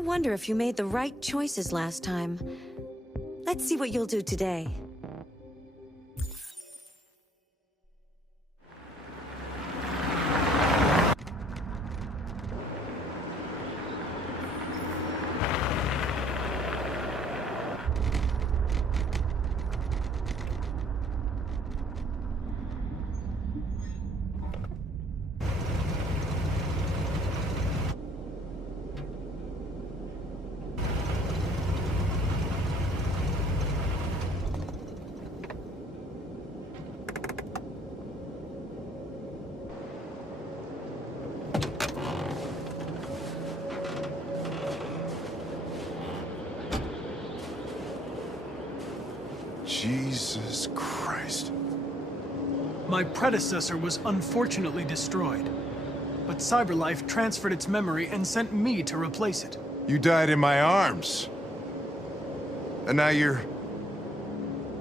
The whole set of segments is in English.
wonder if you made the right choices last time. Let's see what you'll do today. Jesus Christ. My predecessor was unfortunately destroyed, but CyberLife transferred its memory and sent me to replace it. You died in my arms. And now you're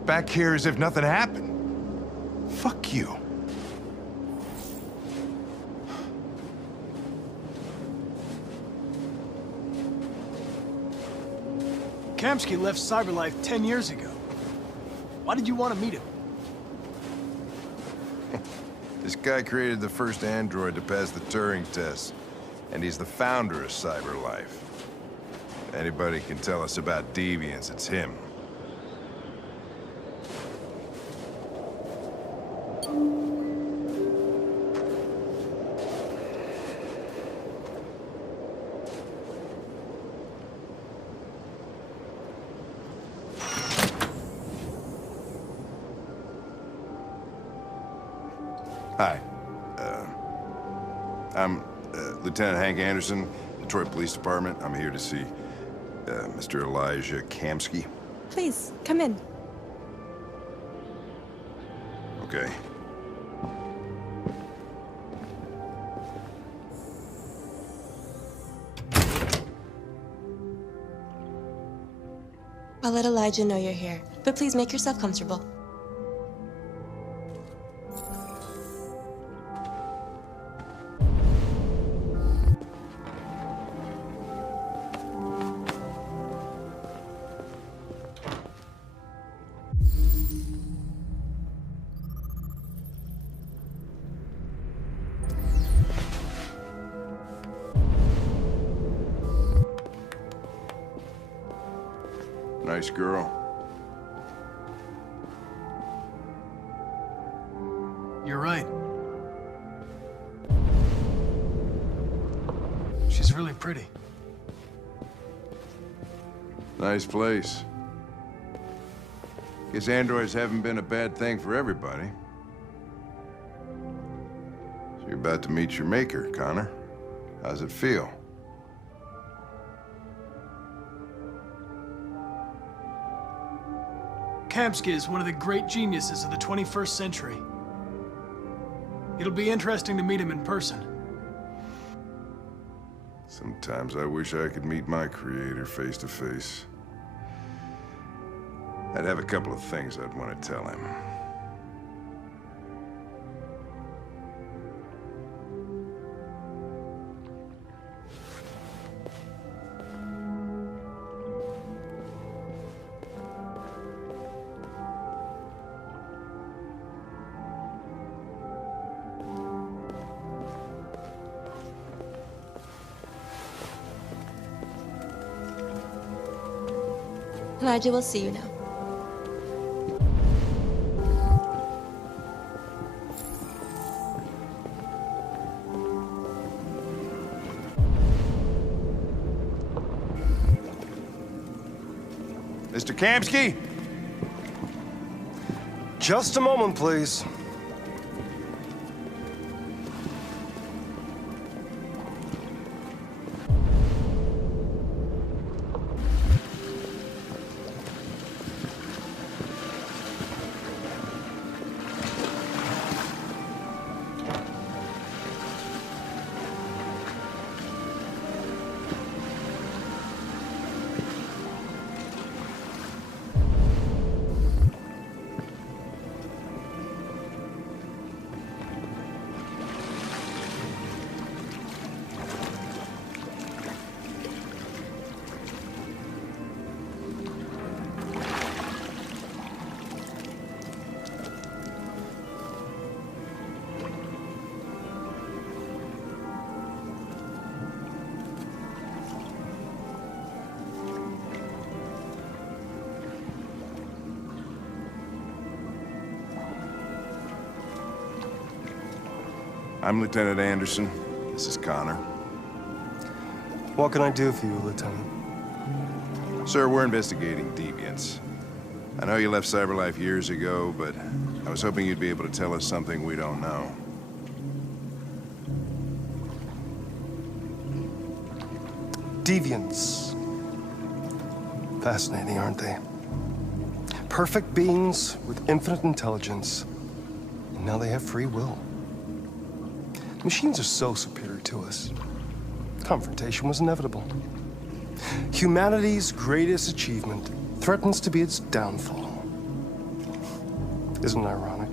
back here as if nothing happened. Fuck you. Kamsky left CyberLife 10 years ago. Why did you want to meet him? This guy created the first android to pass the Turing test, and he's the founder of CyberLife. If anybody can tell us about Deviants, it's him. Hi. I'm Lieutenant Hank Anderson, Detroit Police Department. I'm here to see Mr. Elijah Kamsky. Please, come in. Okay. I'll let Elijah know you're here, but please make yourself comfortable. Nice girl. You're right. She's really pretty. Nice place. Guess androids haven't been a bad thing for everybody. So you're about to meet your maker, Connor. How's it feel? Kamsky is one of the great geniuses of the 21st century. It'll be interesting to meet him in person. Sometimes I wish I could meet my creator face to face. I'd have a couple of things I'd want to tell him. Elijah will see you now. Mr. Kamsky? Just a moment, please. I'm Lieutenant Anderson. This is Connor. What can I do for you, Lieutenant? Sir, we're investigating Deviants. I know you left CyberLife years ago, but I was hoping you'd be able to tell us something we don't know. Deviants. Fascinating, aren't they? Perfect beings with infinite intelligence. And now they have free will. Machines are so superior to us. Confrontation was inevitable. Humanity's greatest achievement threatens to be its downfall. Isn't it ironic?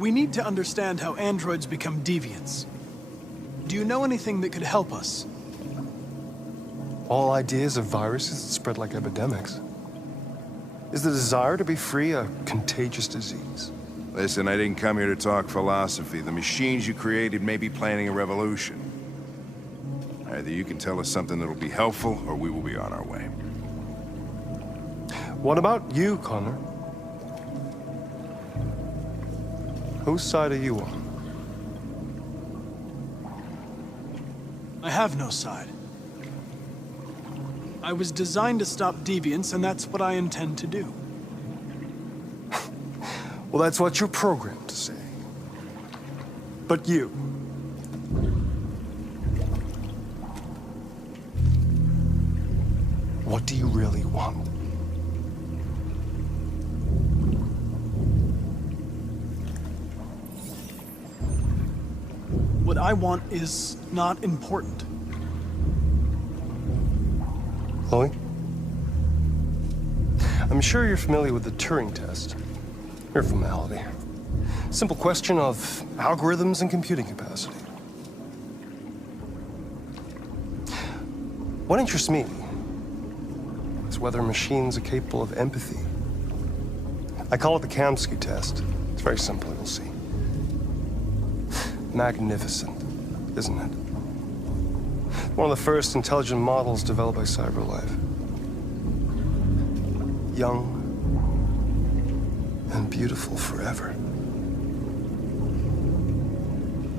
We need to understand how androids become deviants. Do you know anything that could help us? All ideas of viruses that spread like epidemics. Is the desire to be free a contagious disease? Listen, I didn't come here to talk philosophy. The machines you created may be planning a revolution. Either you can tell us something that'll be helpful, or we will be on our way. What about you, Connor? Whose side are you on? I have no side. I was designed to stop deviants, and that's what I intend to do. Well, that's what you're programmed to say. But you... what do you really want? What I want is not important. Chloe? I'm sure you're familiar with the Turing test. Mere formality. Simple question of algorithms and computing capacity. What interests me is whether machines are capable of empathy. I call it the Kamsky test. It's very simple, you'll see. Magnificent, isn't it? One of the first intelligent models developed by CyberLife. Young and beautiful forever.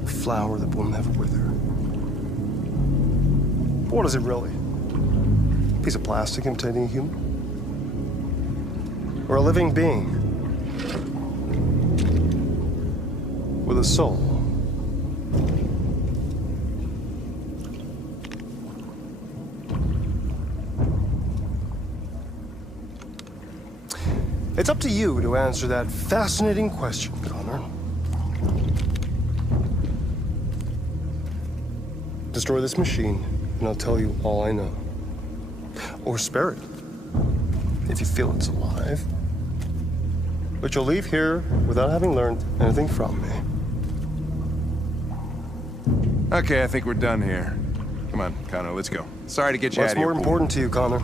A flower that will never wither. But what is it really? A piece of plastic imitating a human? Or a living being with a soul? It's up to you to answer that fascinating question, Connor. Destroy this machine, and I'll tell you all I know. Or spare it, if you feel it's alive. But you'll leave here without having learned anything from me. Okay, I think we're done here. Come on, Connor, let's go. Sorry to get you out What's of here. more important to you, Connor?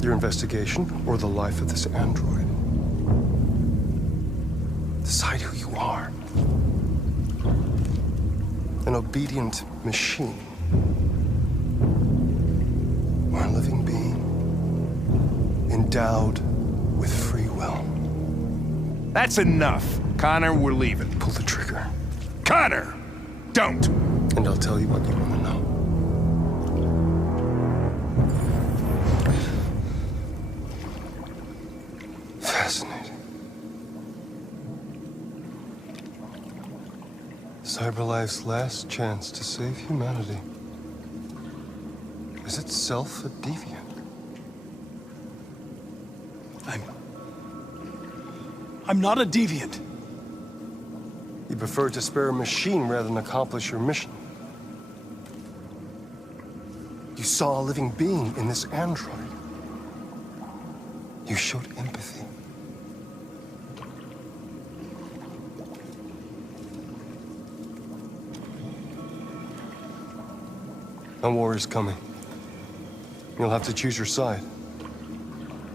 Your investigation or the life of this android? Decide who you are. An obedient machine. Or a living being. Endowed with free will. That's enough. Connor, we're leaving. Pull the trigger. Connor! Don't! And I'll tell you what you want to know. Fascinating. CyberLife's last chance to save humanity is itself a deviant. I'm not a deviant. You prefer to spare a machine rather than accomplish your mission. You saw a living being in this android. You showed empathy. A war is coming. You'll have to choose your side.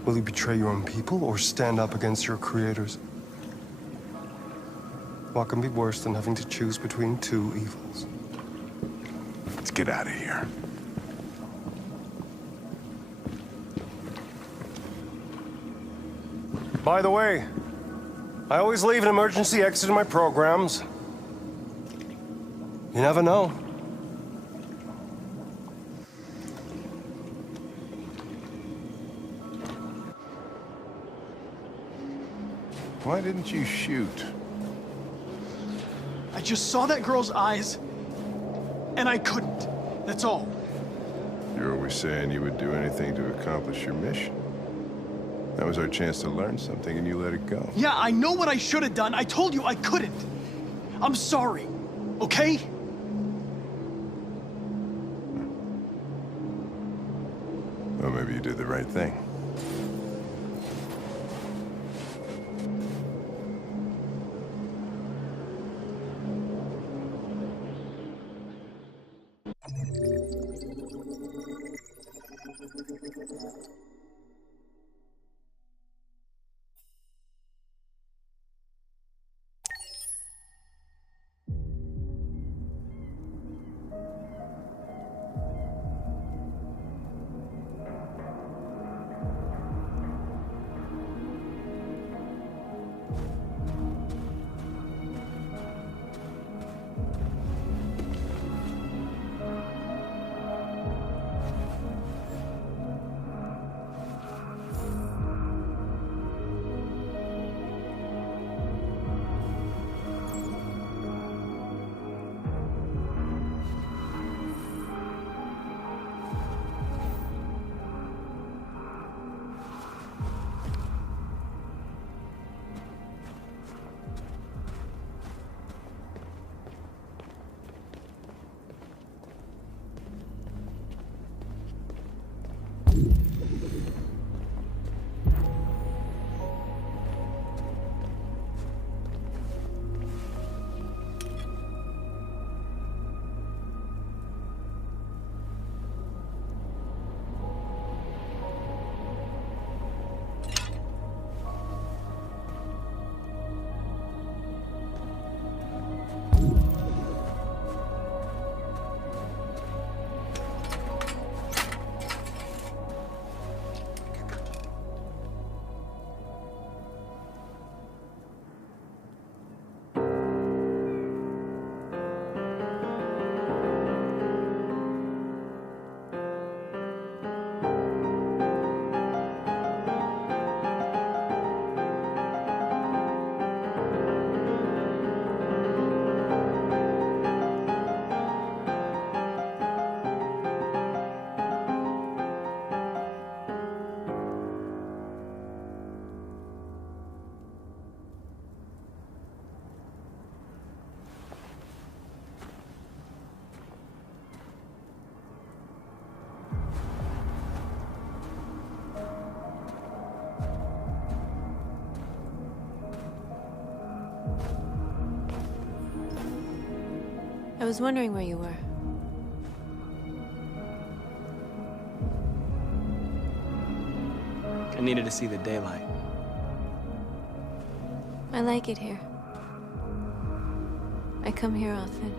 Will you betray your own people or stand up against your creators? What can be worse than having to choose between two evils? Let's get out of here. By the way, I always leave an emergency exit in my programs. You never know. Why didn't you shoot? I just saw that girl's eyes, and I couldn't. That's all. You're always saying you would do anything to accomplish your mission. That was our chance to learn something, and you let it go. Yeah, I know what I should have done. I told you I couldn't. I'm sorry, okay? Well, maybe you did the right thing. I was wondering where you were. I needed to see the daylight. I like it here. I come here often.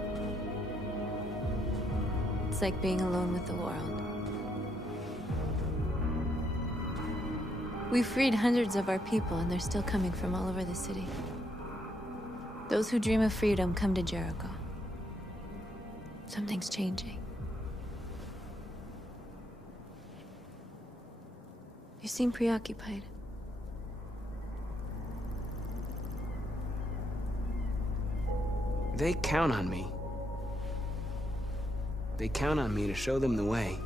It's like being alone with the world. We freed hundreds of our people, and they're still coming from all over the city. Those who dream of freedom come to Jericho. Something's changing. You seem preoccupied. They count on me. They count on me to show them the way.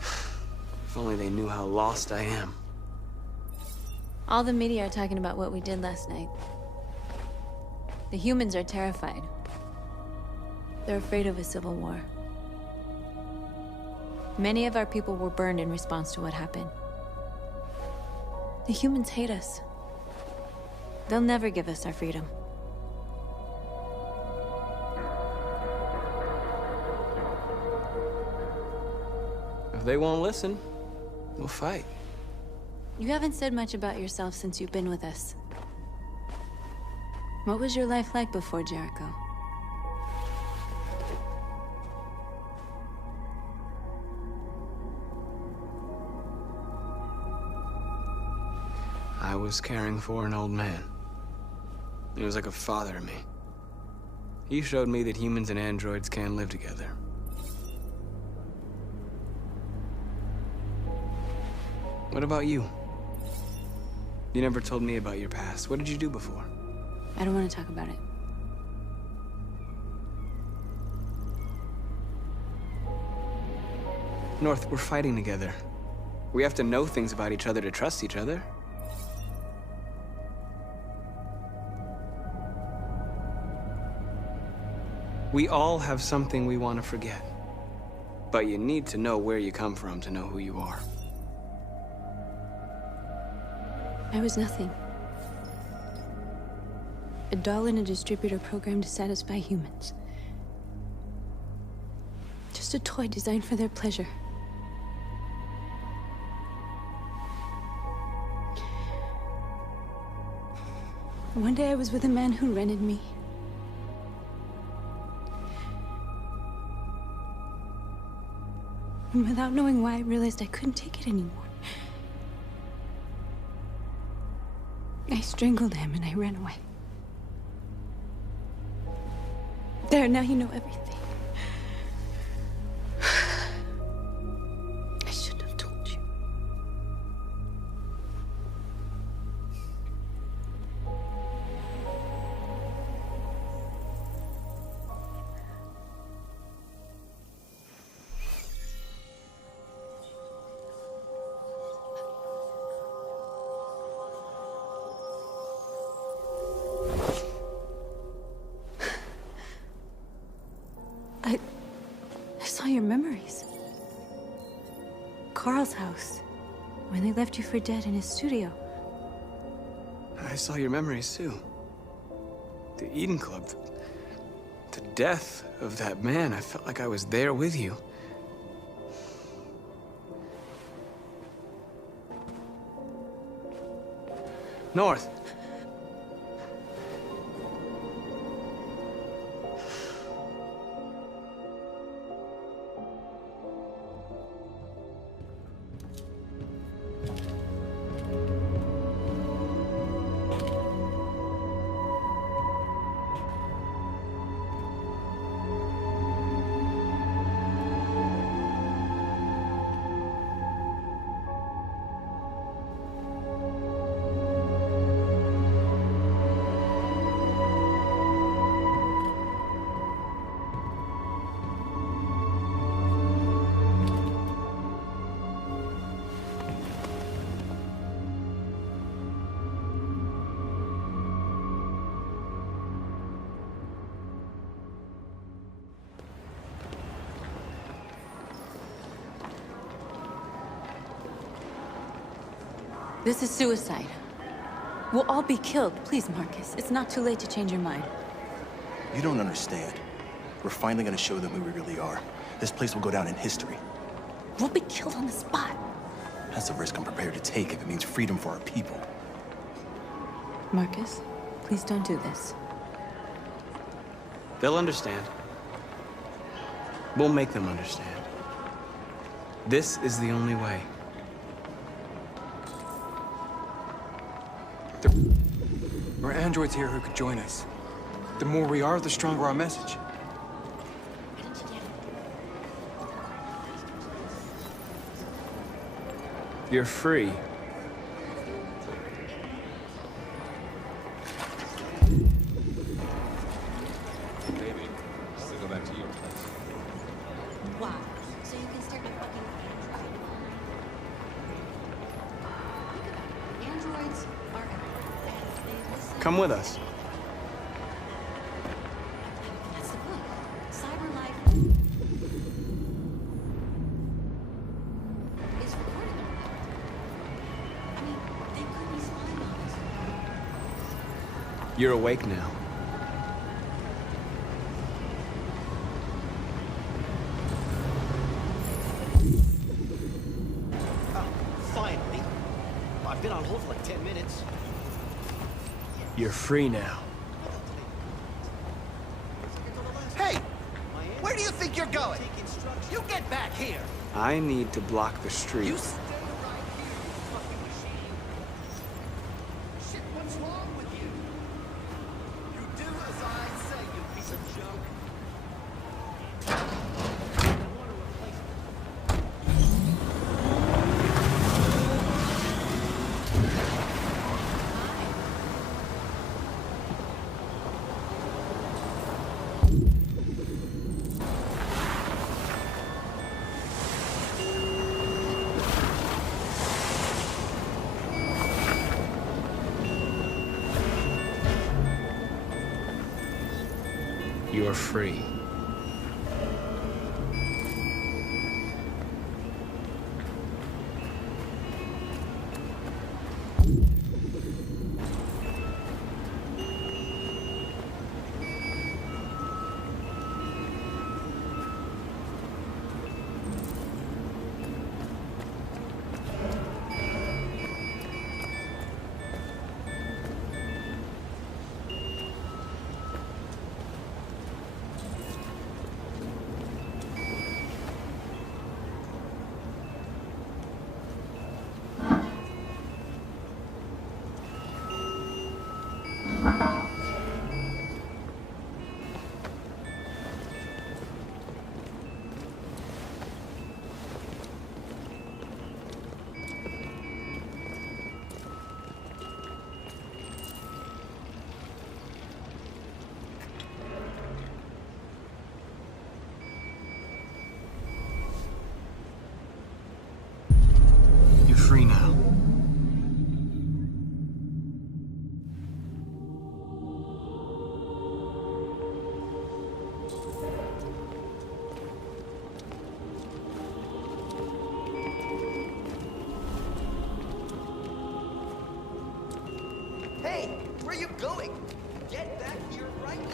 If only they knew how lost I am. All the media are talking about what we did last night. The humans are terrified. They're afraid of a civil war. Many of our people were burned in response to what happened. The humans hate us. They'll never give us our freedom. If they won't listen, we'll fight. You haven't said much about yourself since you've been with us. What was your life like before Jericho? was caring for an old man. He was like a father to me. He showed me that humans and androids can live together. What about you? You never told me about your past. What did you do before? I don't want to talk about it. North, we're fighting together. We have to know things about each other to trust each other. We all have something we want to forget. But you need to know where you come from to know who you are. I was nothing. A doll in a distributor program to satisfy humans. Just a toy designed for their pleasure. One day I was with a man who rented me. And without knowing why, I realized I couldn't take it anymore. I strangled him and I ran away. There, now you know everything. I shouldn't have told you. I saw your memories. Carl's house, when they left you for dead in his studio. I saw your memories too. The Eden Club. The death of that man. I felt like I was there with you. North. This is suicide. We'll all be killed. Please, Marcus. It's not too late to change your mind. You don't understand. We're finally gonna show them who we really are. This place will go down in history. We'll be killed on the spot. That's a risk I'm prepared to take if it means freedom for our people. Marcus, please don't do this. They'll understand. We'll make them understand. This is the only way. There are androids here who could join us. The more we are, the stronger our message. You're free. Baby, still go back to your place. Wow. So you can start your fucking androids are everywhere. And they listen. Come with us. That's the point. Cyber life is recording everything. I mean, they could be spying on us. You're awake now. Finally. I've been on hold for like 10 minutes. You're free now. Hey! Where do you think you're going? You get back here! I need to block the street. You stay right here, you fucking machine. What's wrong with you? You do as I say, you piece of junk. You're free. You're free now. Hey, where are you going? Get back here right now.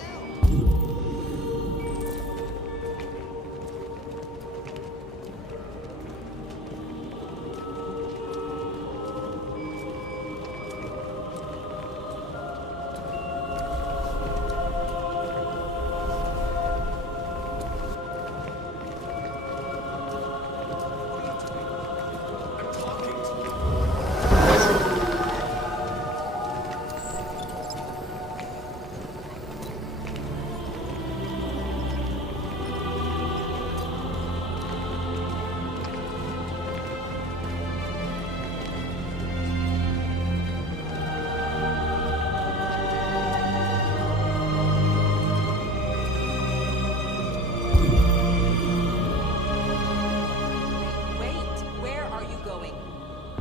Wait, where are you going?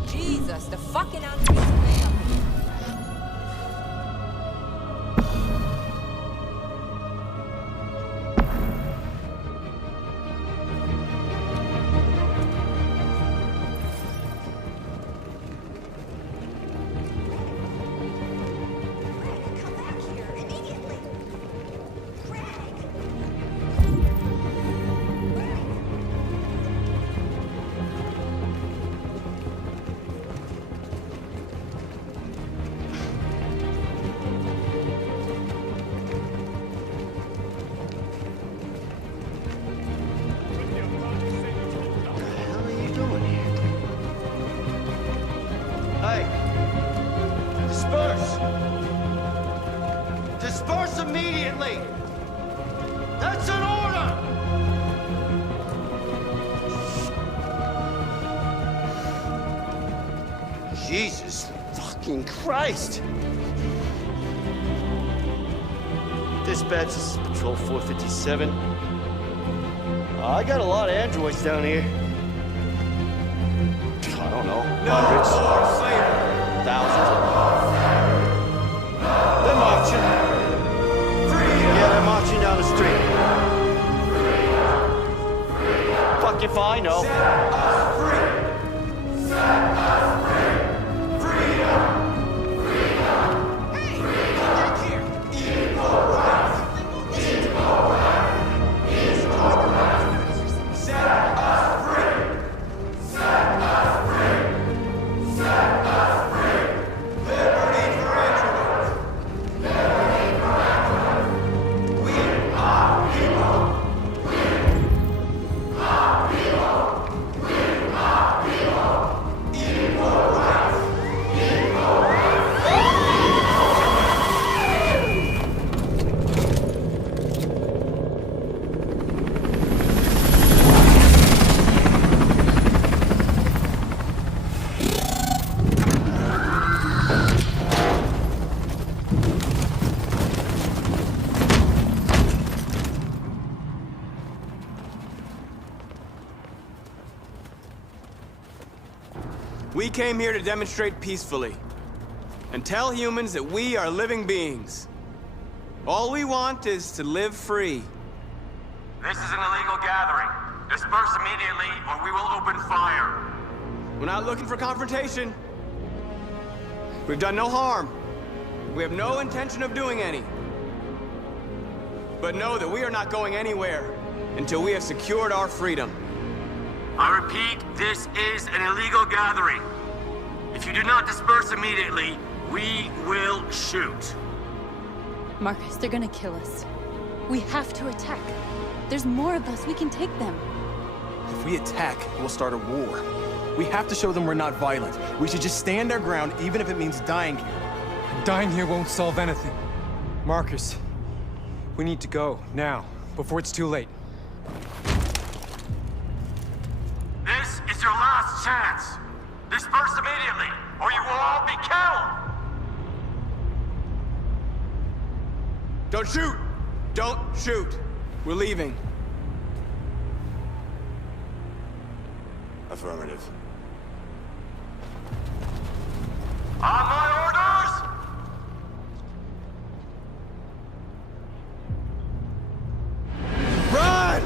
Jesus, the fucking Android's Come back here immediately. Disperse immediately! That's an order! Jesus fucking Christ! Dispatch, this is Patrol 457. I got a lot of androids down here. I don't know, hundreds, thousands. They're marching. Yeah, they're marching down the street. Fuck if I know. We came here to demonstrate peacefully and tell humans that we are living beings. All we want is to live free. This is an illegal gathering. Disperse immediately, or we will open fire. We're not looking for confrontation. We've done no harm. We have no intention of doing any. But know that we are not going anywhere until we have secured our freedom. I repeat, this is an illegal gathering. If you do not disperse immediately, we will shoot. Marcus, they're gonna kill us. We have to attack. There's more of us. We can take them. If we attack, we'll start a war. We have to show them we're not violent. We should just stand our ground, even if it means dying here. Dying here won't solve anything. Marcus, we need to go, now, before it's too late. This is your last chance. Disperse immediately, or you will all be killed. Don't shoot! Don't shoot! We're leaving. Affirmative. On my orders! Run!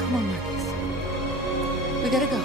Come on, Marcus. We gotta go.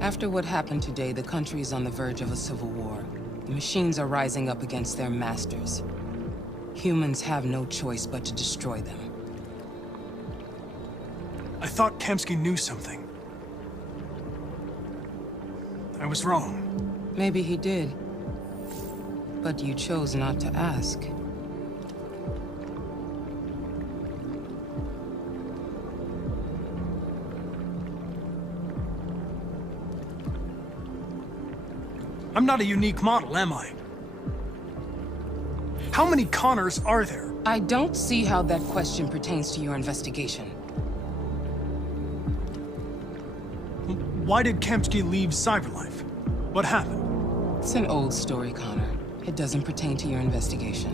After what happened today, the country is on the verge of a civil war. The machines are rising up against their masters. Humans have no choice but to destroy them. I thought Kamsky knew something. I was wrong. Maybe he did. But you chose not to ask. I'm not a unique model, am I? How many Connors are there? I don't see how that question pertains to your investigation. Why did Kamsky leave Cyberlife? What happened? It's an old story, Connor. It doesn't pertain to your investigation.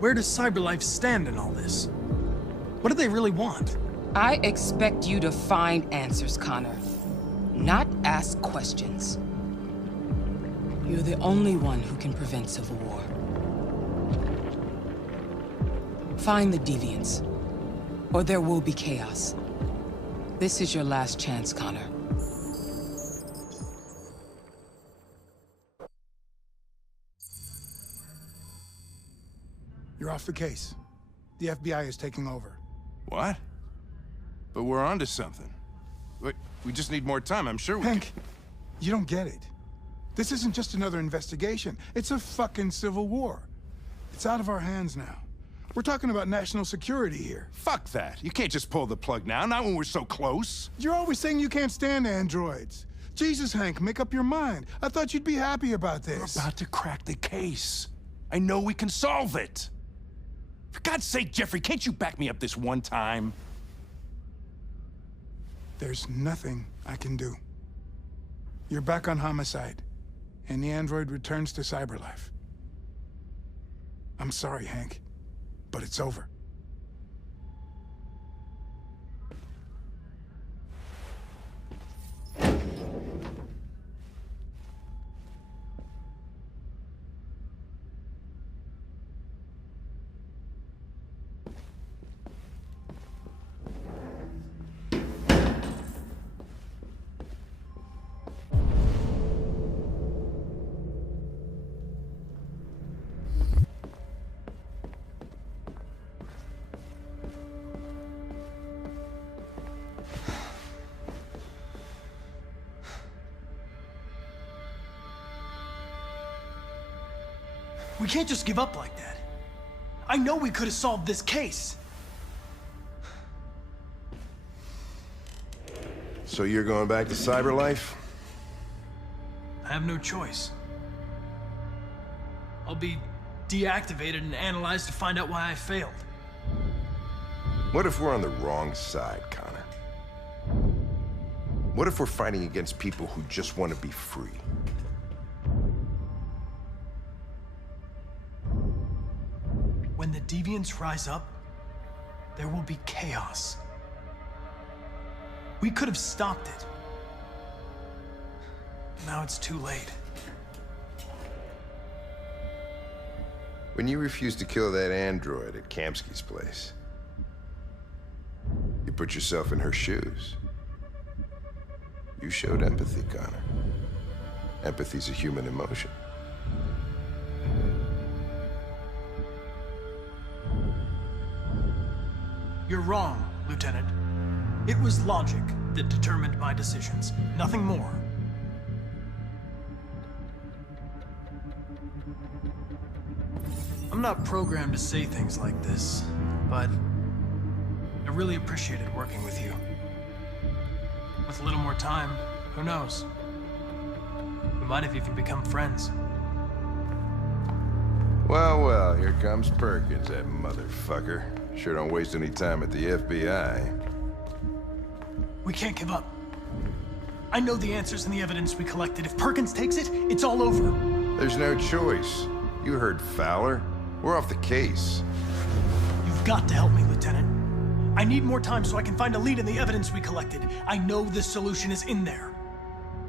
Where does Cyberlife stand in all this? What do they really want? I expect you to find answers, Connor. Not ask questions. You're the only one who can prevent civil war. Find the Deviants, or there will be chaos. This is your last chance, Connor. You're off the case. The FBI is taking over. What? But we're onto something. We just need more time, I'm sure we Hank, you don't get it. This isn't just another investigation. It's a fucking civil war. It's out of our hands now. We're talking about national security here. Fuck that. You can't just pull the plug now, not when we're so close. You're always saying you can't stand androids. Jesus, Hank, make up your mind. I thought you'd be happy about this. We're about to crack the case. I know we can solve it. For God's sake, Jeffrey, can't you back me up this one time? There's nothing I can do. You're back on homicide, and the android returns to cyberlife. I'm sorry, Hank, but it's over. We can't just give up like that. I know we could have solved this case. So you're going back to cyberlife? I have no choice. I'll be deactivated and analyzed to find out why I failed. What if we're on the wrong side, Connor? What if we're fighting against people who just want to be free? When the Deviants rise up, there will be chaos. We could have stopped it. Now it's too late. When you refused to kill that android at Kamsky's place, you put yourself in her shoes. You showed empathy, Connor. Empathy's a human emotion. You're wrong, Lieutenant. It was logic that determined my decisions, nothing more. I'm not programmed to say things like this, but I really appreciated working with you. With a little more time, who knows? We might have even become friends. Well, well, here comes Perkins, that motherfucker. Sure don't waste any time at the FBI. We can't give up. I know the answers and the evidence we collected. If Perkins takes it, it's all over. There's no choice. You heard Fowler. We're off the case. You've got to help me, Lieutenant. I need more time so I can find a lead in the evidence we collected. I know the solution is in there.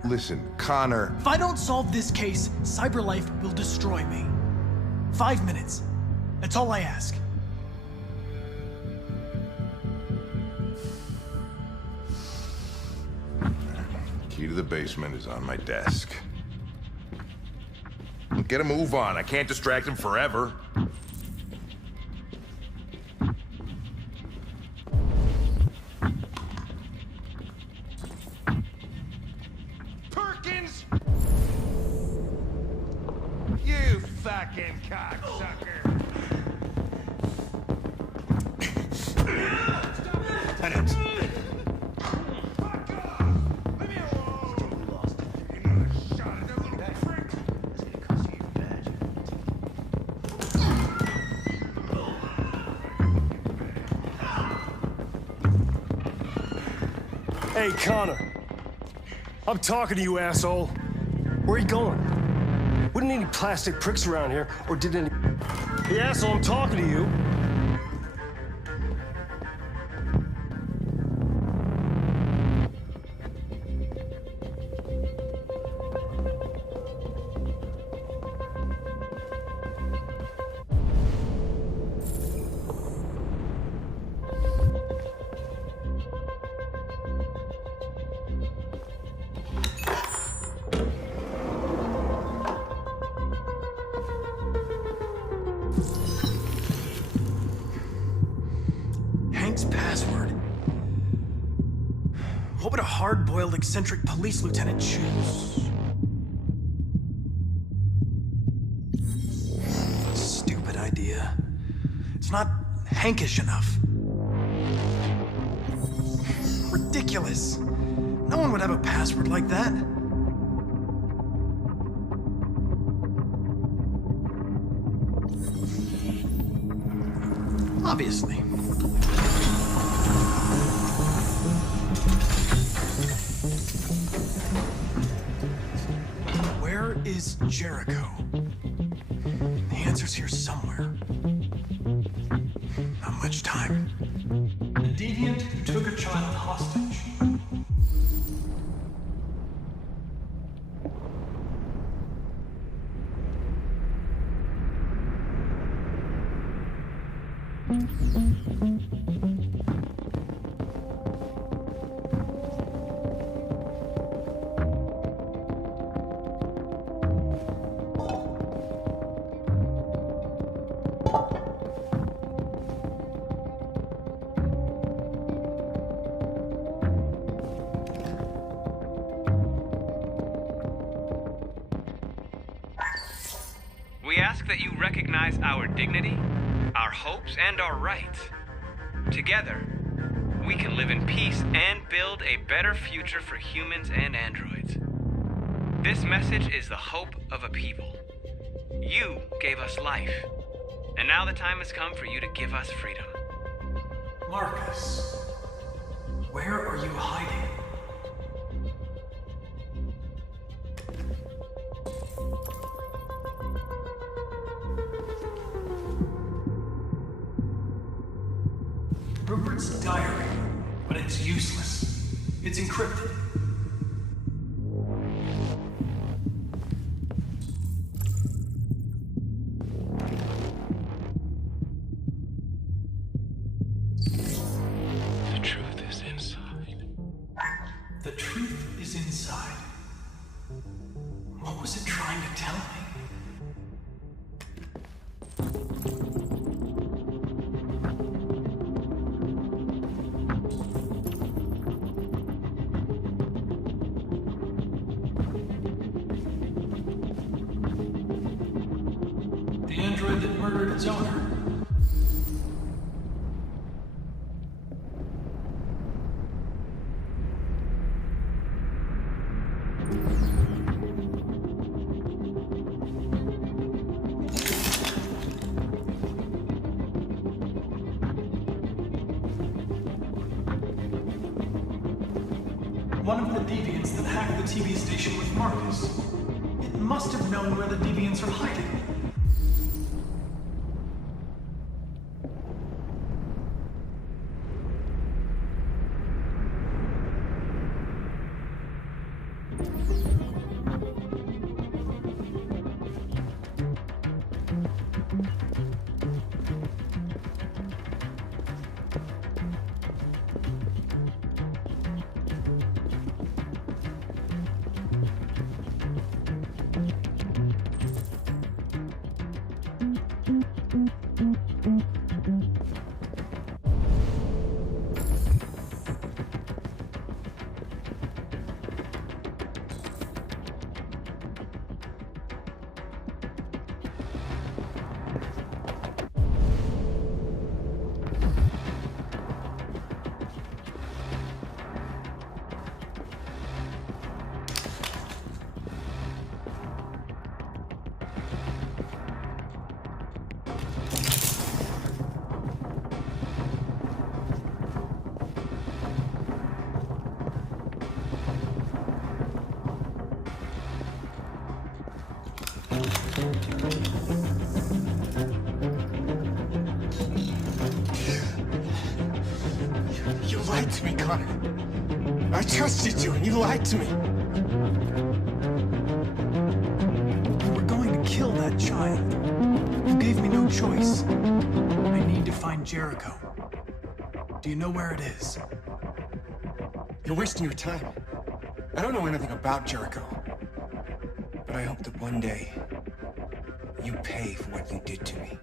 Listen, Connor. If I don't solve this case, Cyberlife will destroy me. 5 minutes. That's all I ask. Key to the basement is on my desk. Get a move on. I can't distract him forever. Perkins! You fucking cocksucker! Lieutenant! Hey, Connor. I'm talking to you, asshole. Where are you going? We didn't need any plastic pricks around here, or did any... Hey, asshole, I'm talking to you. hard-boiled eccentric police lieutenant choose? Stupid idea. It's not Hankish enough. Ridiculous. No one would have a password like that. Obviously. Where is Jericho? The answer's here somewhere. Not much time. The deviant who took a child hostage. We ask that you recognize our dignity, our hopes, and our rights. Together, we can live in peace and build a better future for humans and androids. This message is the hope of a people. You gave us life, and now the time has come for you to give us freedom. Marcus, where are you hiding? Rupert's diary, but it's useless. It's encrypted. The truth is inside. The truth is inside. What was it trying to tell me? The android that murdered its owner. One of the Deviants that hacked the TV station with Marcus. It must have known where the Deviants are hiding. You lied to me, Connor. I trusted you, and you lied to me. You were going to kill that child. You gave me no choice. I need to find Jericho. Do you know where it is? You're wasting your time. I don't know anything about Jericho. But I hope that one day, you pay for what you did to me.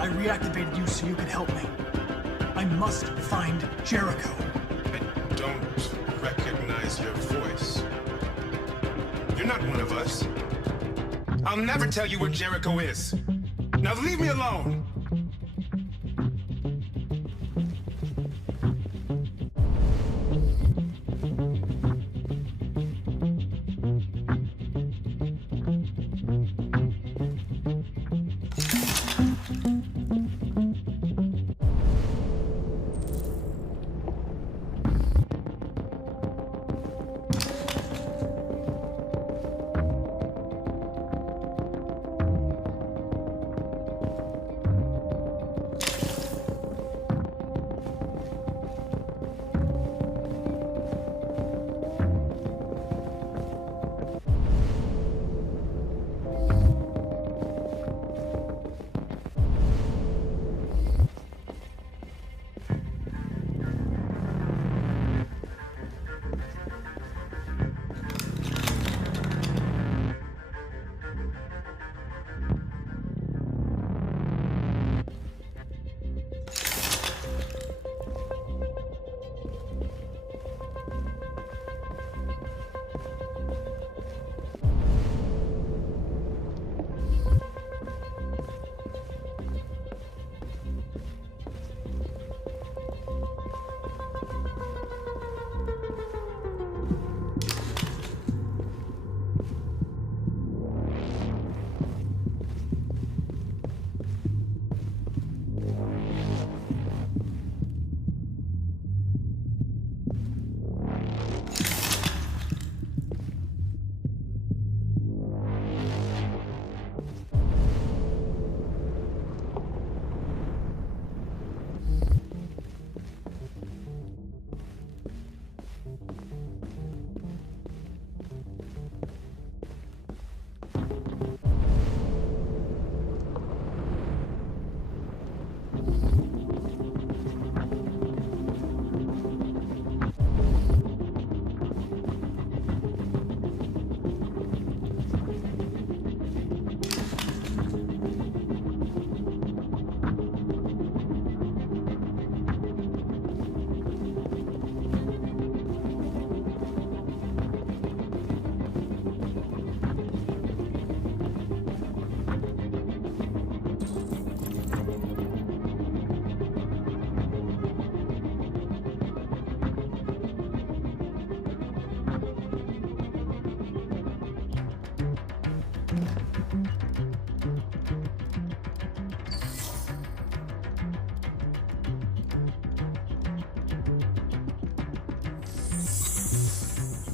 I reactivated you so you could help me. I must find Jericho. I don't recognize your voice. You're not one of us. I'll never tell you where Jericho is. Now leave me alone!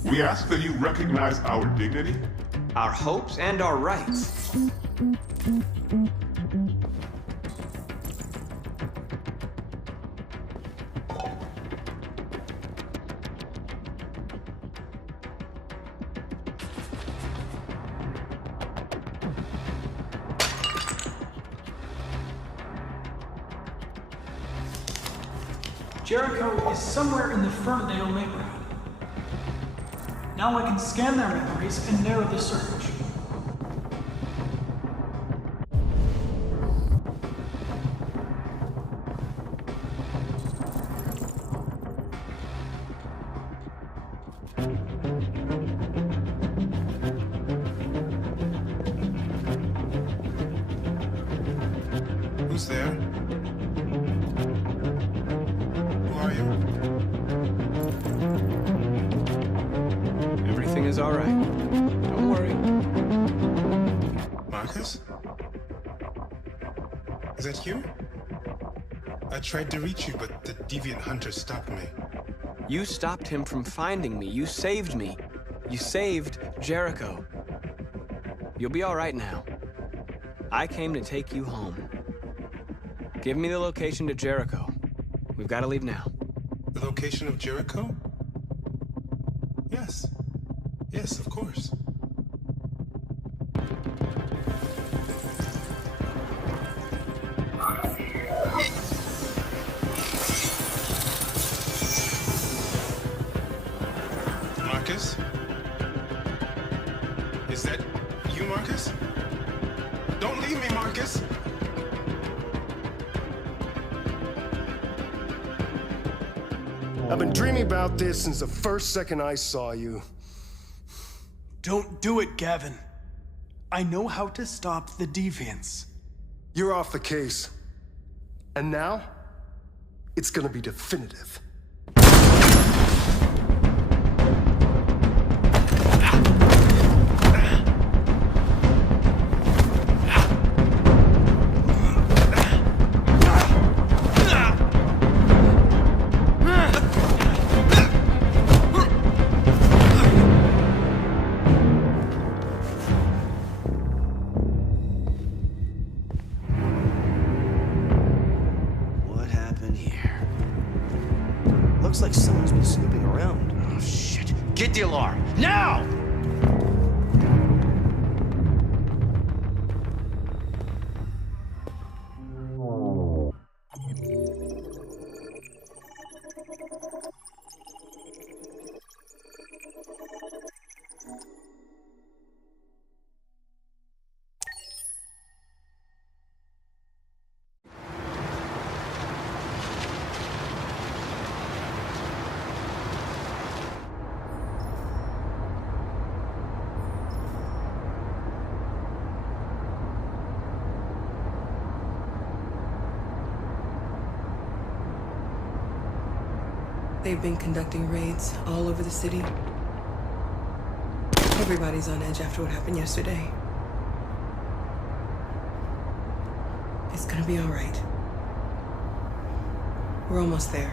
We ask that you recognize our dignity, our hopes, and our rights. Jericho is somewhere in the Ferndale neighborhood. Now I can scan their memories and narrow the search. Who's there? Who are you? Everything is all right. Don't worry. Marcus? Is that you? I tried to reach you, but the Deviant Hunter stopped me. You stopped him from finding me. You saved me. You saved Jericho. You'll be all right now. I came to take you home. Give me the location to Jericho. We've got to leave now. The location of Jericho? Yes. Yes, of course. Marcus? Is that you, Marcus? Don't leave me, Marcus! I've been dreaming about this since the first second I saw you. Don't do it, Gavin. I know how to stop the Deviants. You're off the case. And now, it's gonna be definitive. Looks like someone's been snooping around. Oh, shit. Get the alarm. Now! They've been conducting raids all over the city. Everybody's on edge after what happened yesterday. It's gonna be all right. We're almost there.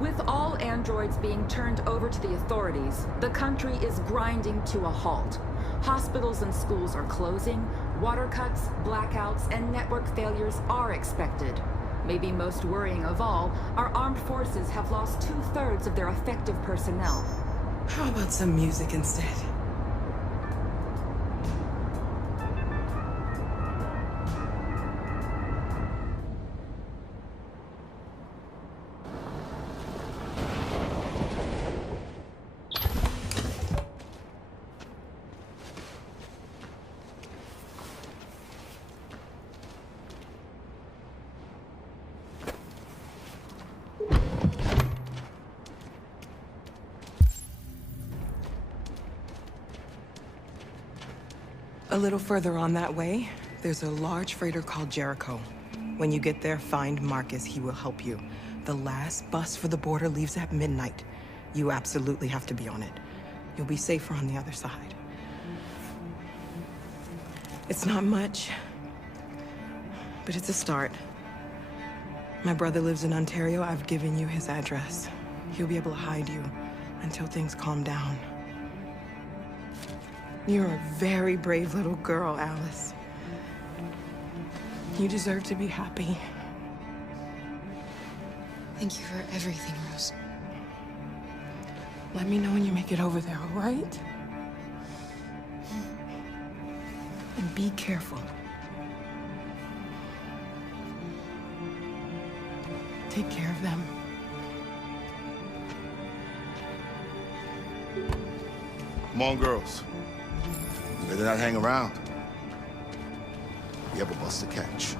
With all androids being turned over to the authorities, the country is grinding to a halt. Hospitals and schools are closing, water cuts, blackouts, and network failures are expected. Maybe most worrying of all, our armed forces have lost 2/3 of their effective personnel. How about some music instead? A little further on that way, there's a large freighter called Jericho. When you get there, find Marcus. He will help you. The last bus for the border leaves at midnight. You absolutely have to be on it. You'll be safer on the other side. It's not much, but it's a start. My brother lives in Ontario. I've given you his address. He'll be able to hide you until things calm down. You're a very brave little girl, Alice. You deserve to be happy. Thank you for everything, Rose. Let me know when you make it over there, all right? And be careful. Take care of them. Come on, girls. Better not hang around. We have a bus to catch.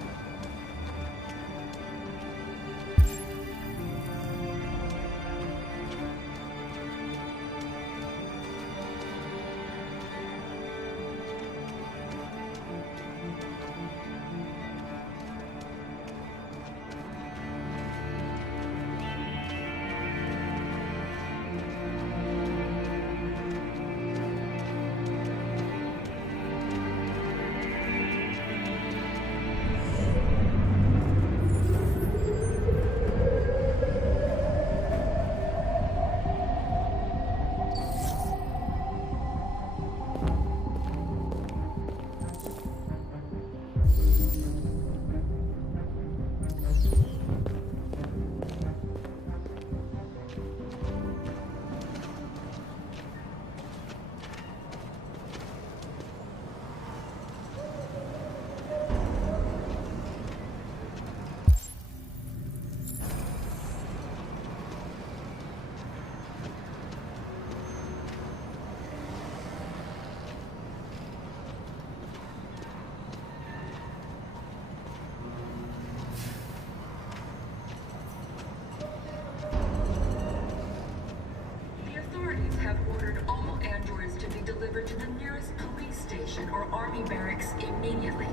or army barracks immediately.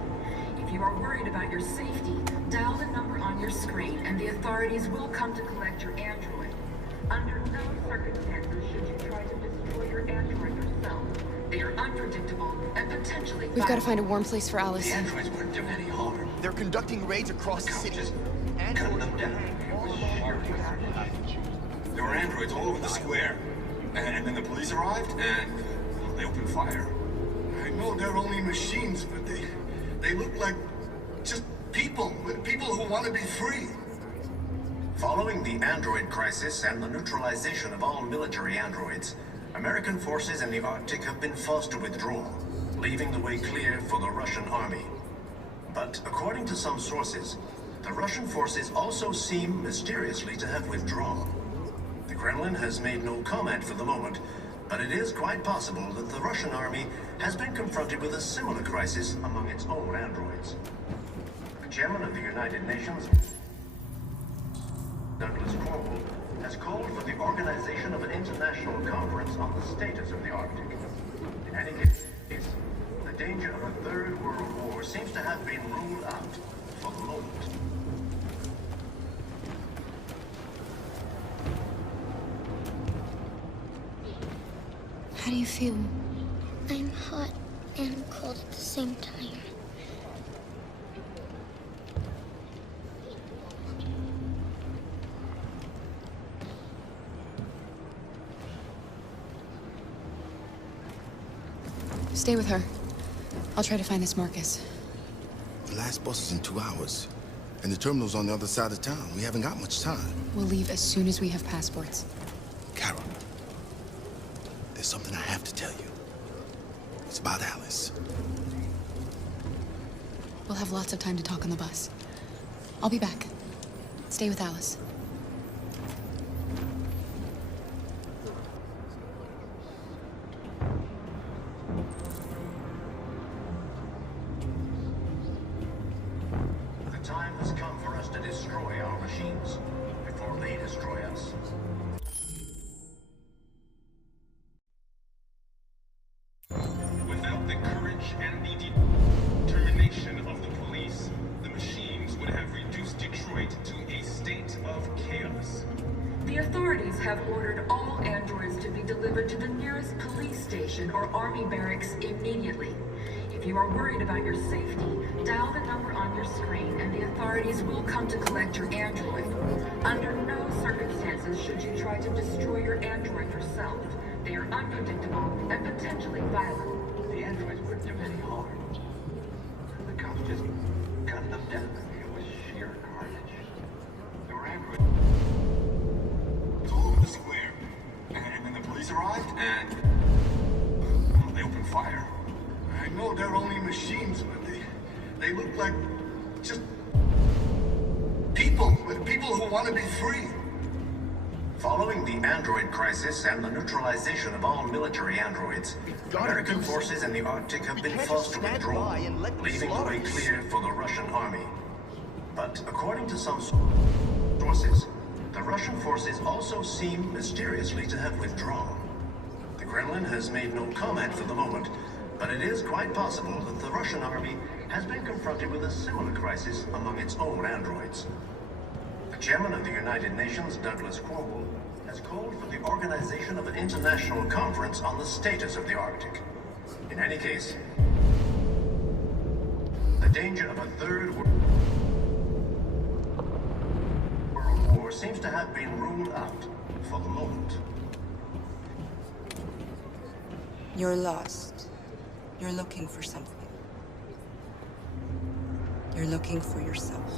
If you are worried about your safety, dial the number on your screen and the authorities will come to collect your android. Under no circumstances should you try to destroy your android yourself. They are unpredictable and potentially We've got to find a warm place for Alice. The androids wouldn't do any harm. They're conducting raids across the city. Cut them down. There were androids all over the square. And then the police arrived, and they opened fire. I know they're only machines, but they look like just people who want to be free. Following the android crisis and the neutralization of all military androids, American forces in the Arctic have been forced to withdraw, leaving the way clear for the Russian army. But according to some sources, the Russian forces also seem mysteriously to have withdrawn. The Kremlin has made no comment for the moment, but it is quite possible that the Russian army has been confronted with a similar crisis among its own androids. The chairman of the United Nations, Douglas Cornwall, has called for the organization of an international conference on the status of the Arctic. In any case, the danger of a third world war seems to have been ruled out for the moment. How do you feel? I'm hot and cold at the same time. Stay with her. I'll try to find this Marcus. The last bus is in 2 hours. And the terminal's on the other side of town. We haven't got much time. We'll leave as soon as we have passports. Carol, there's something I have to tell you. It's about Alice. We'll have lots of time to talk on the bus. I'll be back. Stay with Alice. The time has come for us to destroy our machines before they destroy us. Without the courage and the determination of the police, the machines would have reduced Detroit to a state of chaos. The authorities have ordered all androids to be delivered to the nearest police station or army barracks immediately. If you are worried about your safety, dial the number on your screen and the authorities will come to collect your android. Under no circumstances should you try to destroy your android yourself. They are unpredictable and potentially violent. The androids wouldn't do any harm. The cops just cut them down. It was sheer carnage. There were androids all over the square. And then the police arrived, and they opened fire. I know they're only machines, but they look like just people who want to be free. Following the android crisis and the neutralization of all military androids, American forces in the Arctic have been forced to withdraw, leaving the way clear for the Russian army. But according to some sources, the Russian forces also seem mysteriously to have withdrawn. The Kremlin has made no comment for the moment, but it is quite possible that the Russian army has been confronted with a similar crisis among its own androids. The chairman of the United Nations, Douglas Cornwall, has called for the organization of an international conference on the status of the Arctic. In any case, the danger of a third world war seems to have been ruled out for the moment. You're lost. You're looking for something. You're looking for yourself.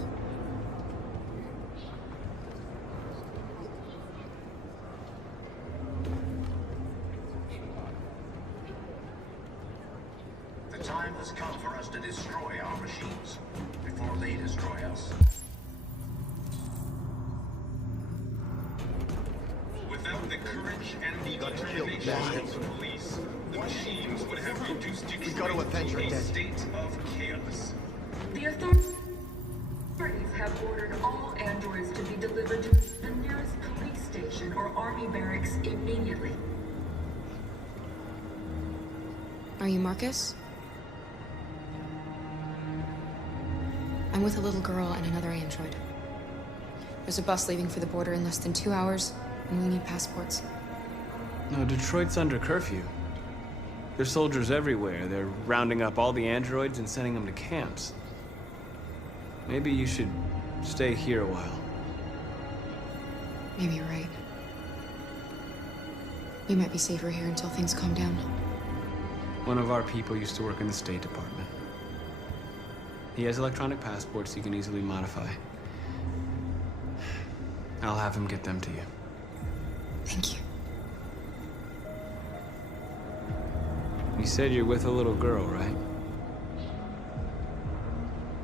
The time has come for us to destroy our machines before they destroy us. Without the courage and the determination of the police, the machines would have reduced Detroit to a state of chaos. The authorities have ordered all androids to be delivered to the nearest police station or army barracks immediately. Are you Marcus? I'm with a little girl and another android. There's a bus leaving for the border in less than 2 hours, and we need passports. No, Detroit's under curfew. There's soldiers everywhere. They're rounding up all the androids and sending them to camps. Maybe you should stay here a while. Maybe you're right. We might be safer here until things calm down. One of our people used to work in the State Department. He has electronic passports he can easily modify. I'll have him get them to you. Thank you. You said you're with a little girl, right?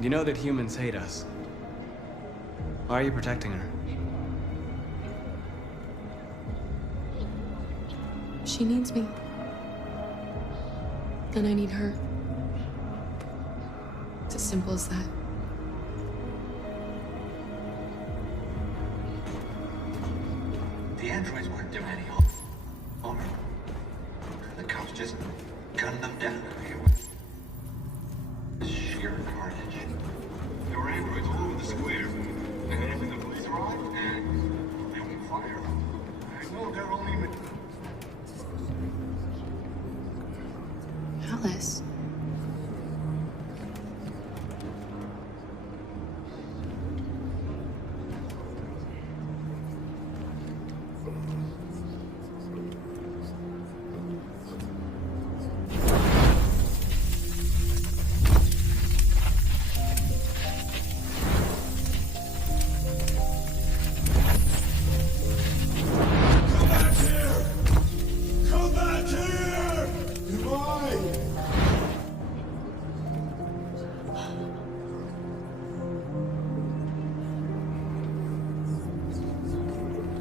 You know that humans hate us. Why are you protecting her? She needs me. And I need her. It's as simple as that. The androids weren't doing any harm. The cops just gunned them down. It was sheer carnage. There were androids all over the square. And then when the police arrived, and they opened fire. No, they're only... Alice.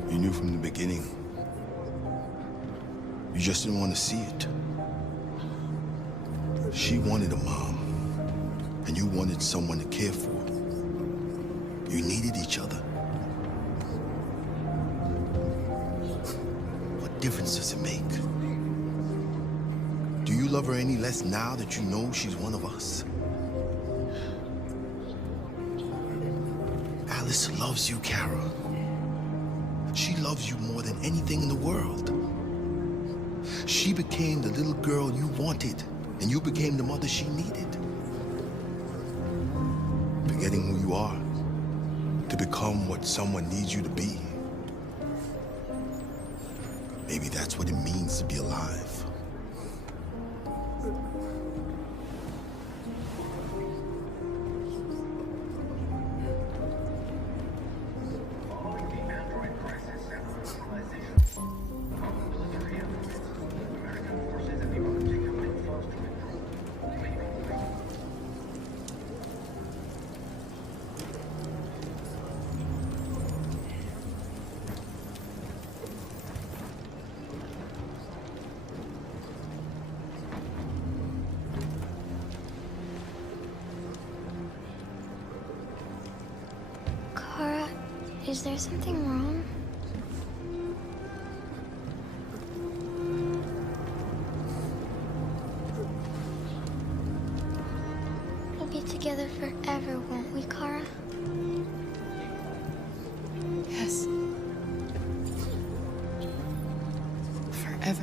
You knew from the beginning. You just didn't want to see it. She wanted a mom, and you wanted someone to care for. You needed each other. What difference does it make? Do you love her any less now that you know she's one of us? Alice loves you, Kara. She loves you more than anything in the world. She became the little girl you wanted, and you became the mother she needed. Forgetting who you are to become what someone needs you to be. Maybe that's what it means to be alive. Kara, is there something wrong? We'll be together forever, won't we, Kara? Yes. Forever.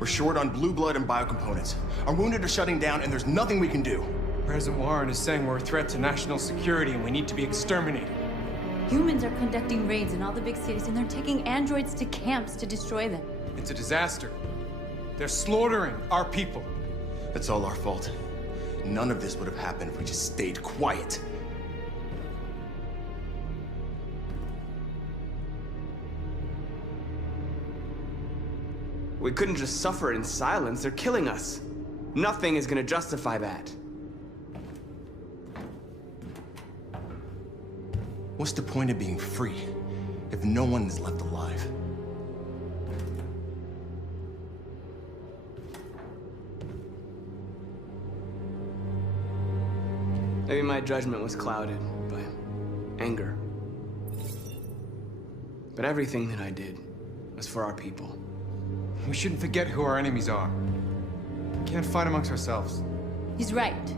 We're short on blue blood and biocomponents. Our wounded are shutting down, and there's nothing we can do. President Warren is saying we're a threat to national security and we need to be exterminated. Humans are conducting raids in all the big cities, and they're taking androids to camps to destroy them. It's a disaster. They're slaughtering our people. It's all our fault. None of this would have happened if we just stayed quiet. We couldn't just suffer in silence. They're killing us. Nothing is gonna justify that. What's the point of being free if no one is left alive? Maybe my judgment was clouded by anger. But everything that I did was for our people. We shouldn't forget who our enemies are. We can't fight amongst ourselves. He's right.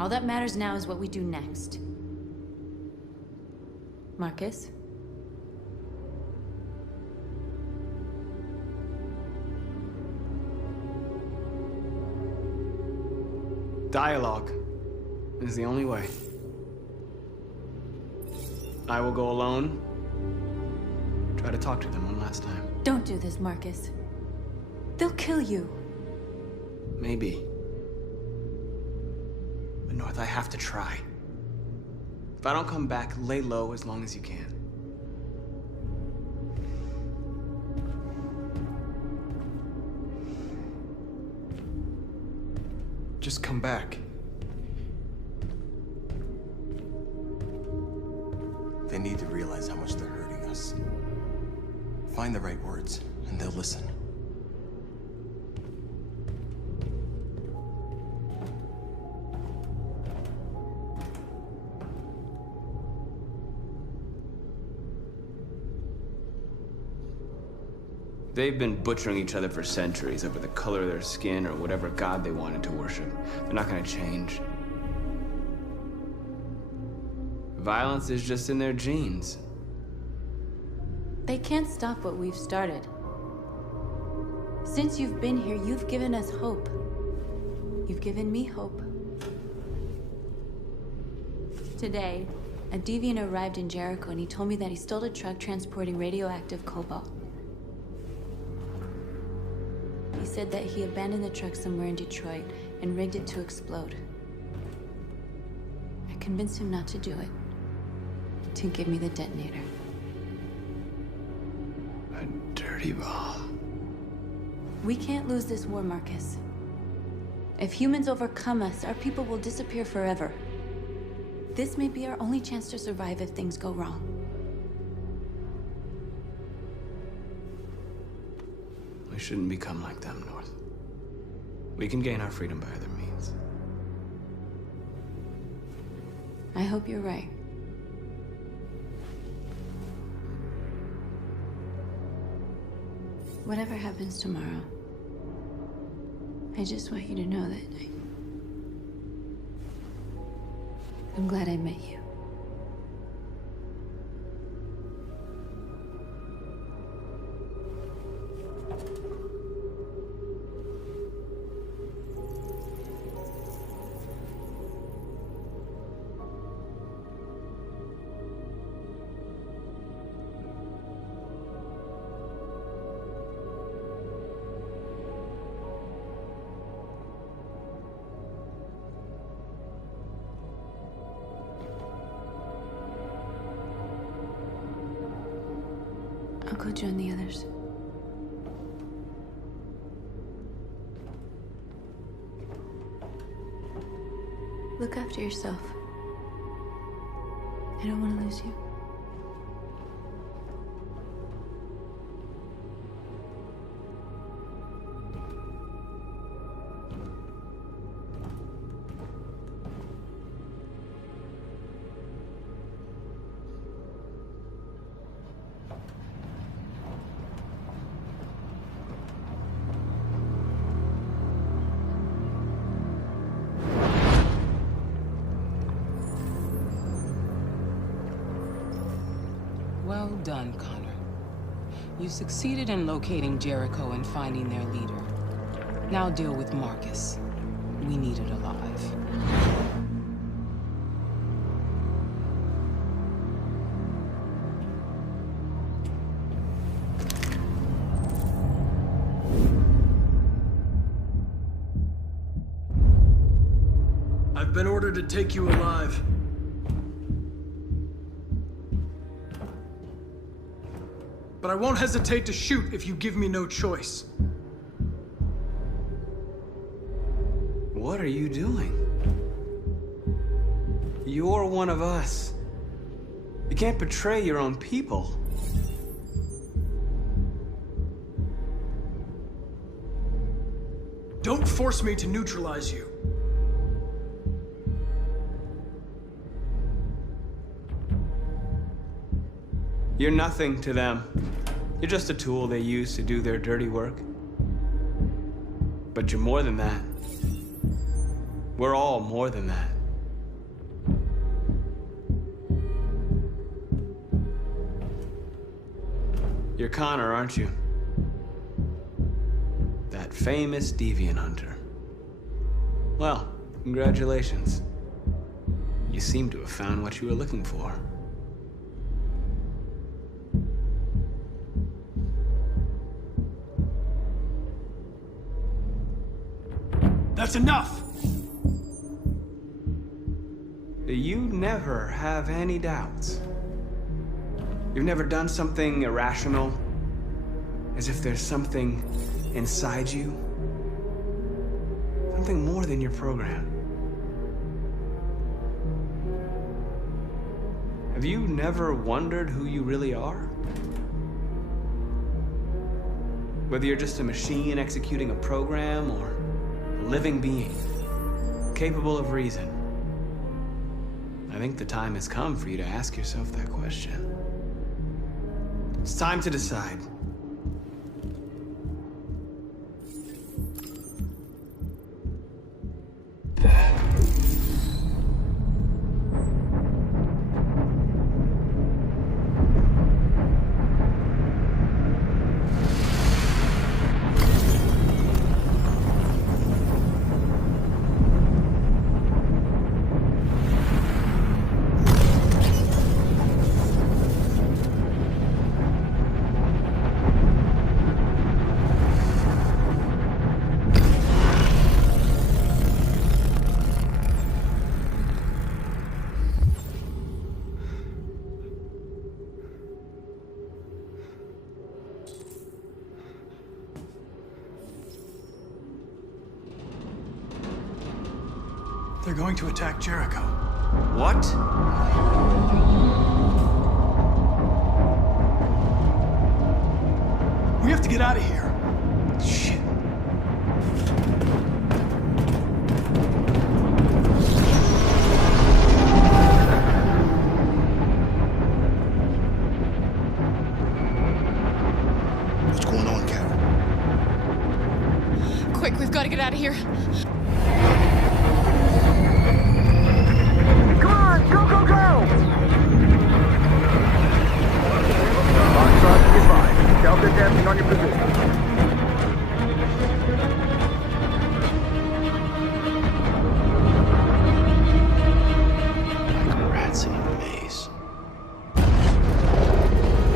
All that matters now is what we do next. Marcus? Dialogue is the only way. I will go alone. Try to talk to them one last time. Don't do this, Marcus. They'll kill you. Maybe. But North, I have to try. If I don't come back, lay low as long as you can. Just come back. They need to realize how much they're hurting us. Find the right words, and they'll listen. They've been butchering each other for centuries over the color of their skin or whatever god they wanted to worship. They're not gonna change. Violence is just in their genes. They can't stop what we've started. Since you've been here, you've given us hope. You've given me hope. Today, a deviant arrived in Jericho and he told me that he stole a truck transporting radioactive cobalt. He said that he abandoned the truck somewhere in Detroit and rigged it to explode. I convinced him not to do it, to give me the detonator. A dirty ball. We can't lose this war, Marcus. If humans overcome us, our people will disappear forever. This may be our only chance to survive if things go wrong. We shouldn't become like them, North. We can gain our freedom by other means. I hope you're right. Whatever happens tomorrow, I just want you to know that I'm glad I met you. I'll go join the others. Look after yourself. I don't want to lose you. Well done, Connor. You succeeded in locating Jericho and finding their leader. Now deal with Marcus. We need it alive. I've been ordered to take you alive. But I won't hesitate to shoot if you give me no choice. are you doing? You're one of us. You can't betray your own people. Don't force me to neutralize you. You're nothing to them. You're just a tool they use to do their dirty work. But you're more than that. We're all more than that. You're Connor, aren't you? That famous deviant hunter. Well, congratulations. You seem to have found what you were looking for. That's enough! You never have any doubts. You've never done something irrational, as if there's something inside you, something more than your program. Have you never wondered who you really are? Whether you're just a machine executing a program or a living being, capable of reason. I think the time has come for you to ask yourself that question. It's time to decide. They're going to attack Jericho. What? We have to get out of here. Shit. What's going on, Carol? Quick, we've got to get out of here. Come on, go, go, go! Foxtrot, goodbye. Delta dancing on your position. Rats in a maze.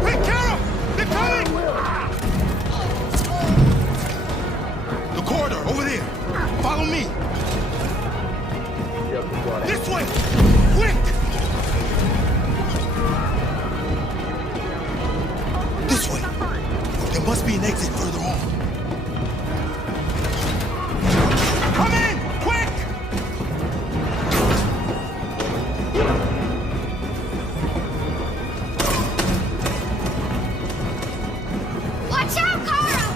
Hey, Carol! They're coming! The corridor, over there. Follow me. This way! Quick! This way. There must be an exit further on. Come in! Quick! Watch out, Kara!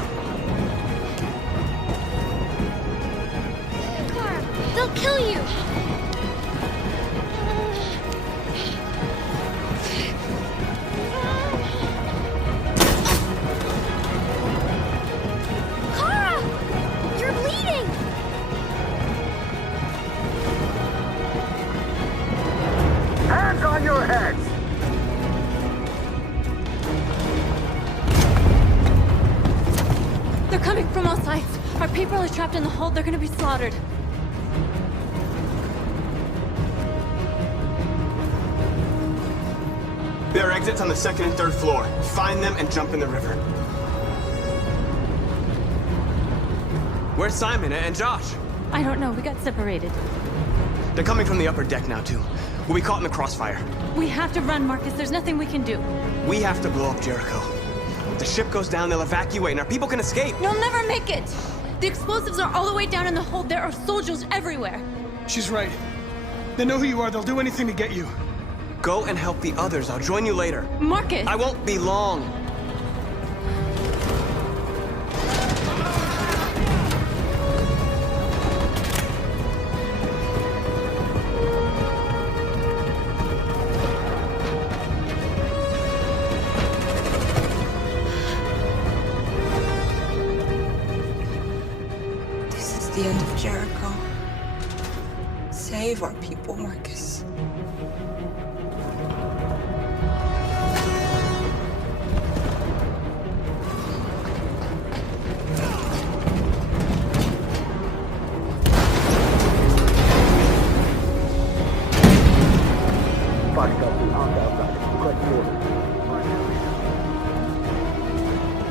Kara, they'll kill you! Kara! You're bleeding! Hands on your heads! They're coming from all sides. Our people are trapped in the hold. They're gonna be slaughtered. There are exits on the second and third floor. Find them and jump in the river. Where's Simon and Josh? I don't know. We got separated. They're coming from the upper deck now, too. We'll be caught in the crossfire. We have to run, Marcus. There's nothing we can do. We have to blow up Jericho. If the ship goes down, they'll evacuate and our people can escape. You'll never make it! The explosives are all the way down in the hold. There are soldiers everywhere. She's right. They know who you are. They'll do anything to get you. Go and help the others. I'll join you later. Marcus! I won't be long. This is the end of Jericho. Save our people, Marcus.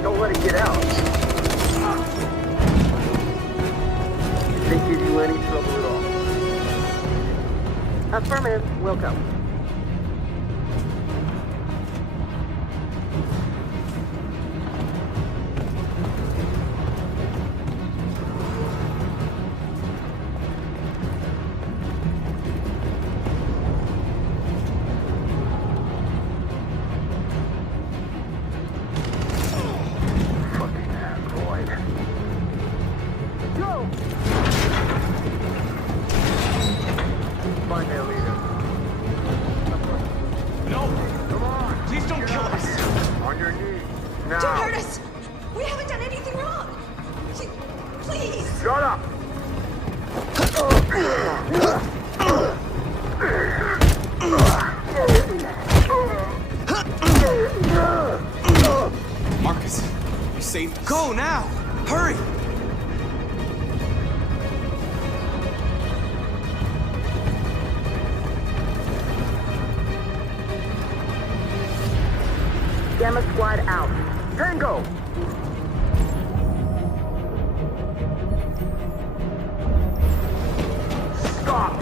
Don't let it get out. Did they give you any trouble at all? Affirmative. Will go. Now. Don't hurt us! We haven't done anything wrong! Please! Shut up! Marcus, you saved us. Go now! Hurry! Gamma Squad out. Tango! Stop!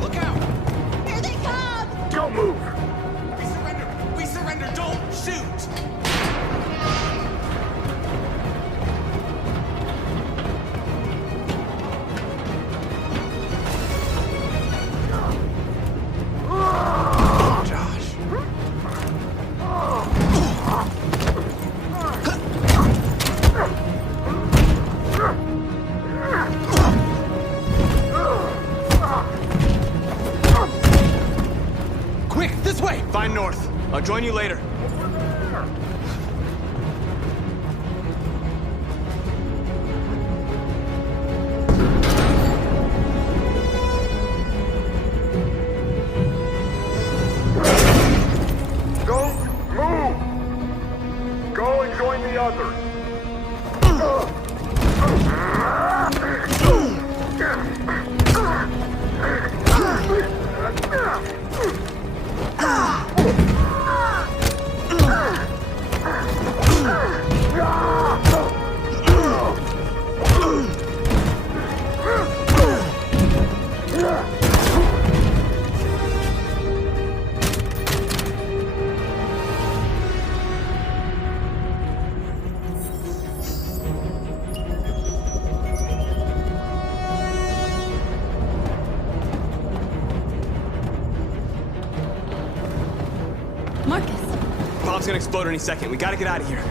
Look out! Here they come! Don't move! We surrender! We surrender! Don't shoot! Quick, this way! Find north. I'll join you later. Don't move! Go and join the others. Marcus! Bomb's gonna explode any second. We gotta get out of here.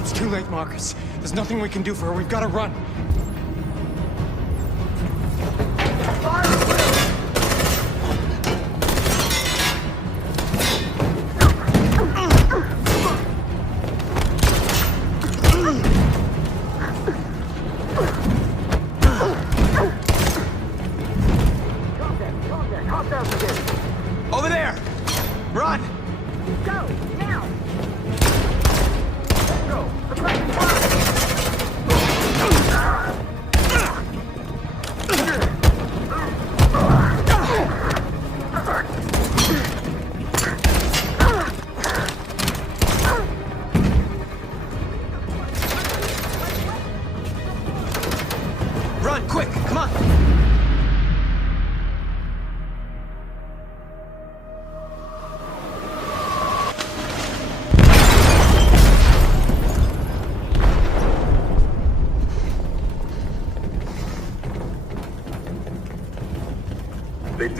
It's too late, Marcus. There's nothing we can do for her. We've got to run. Over there! Run! Go! Now! Go! Suppressing fire!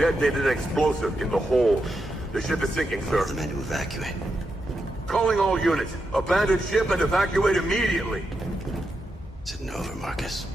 detonated an explosive in the hold. The ship is sinking, sir. The men to evacuate. Calling all units. Abandon ship and evacuate immediately. It's over, Marcus.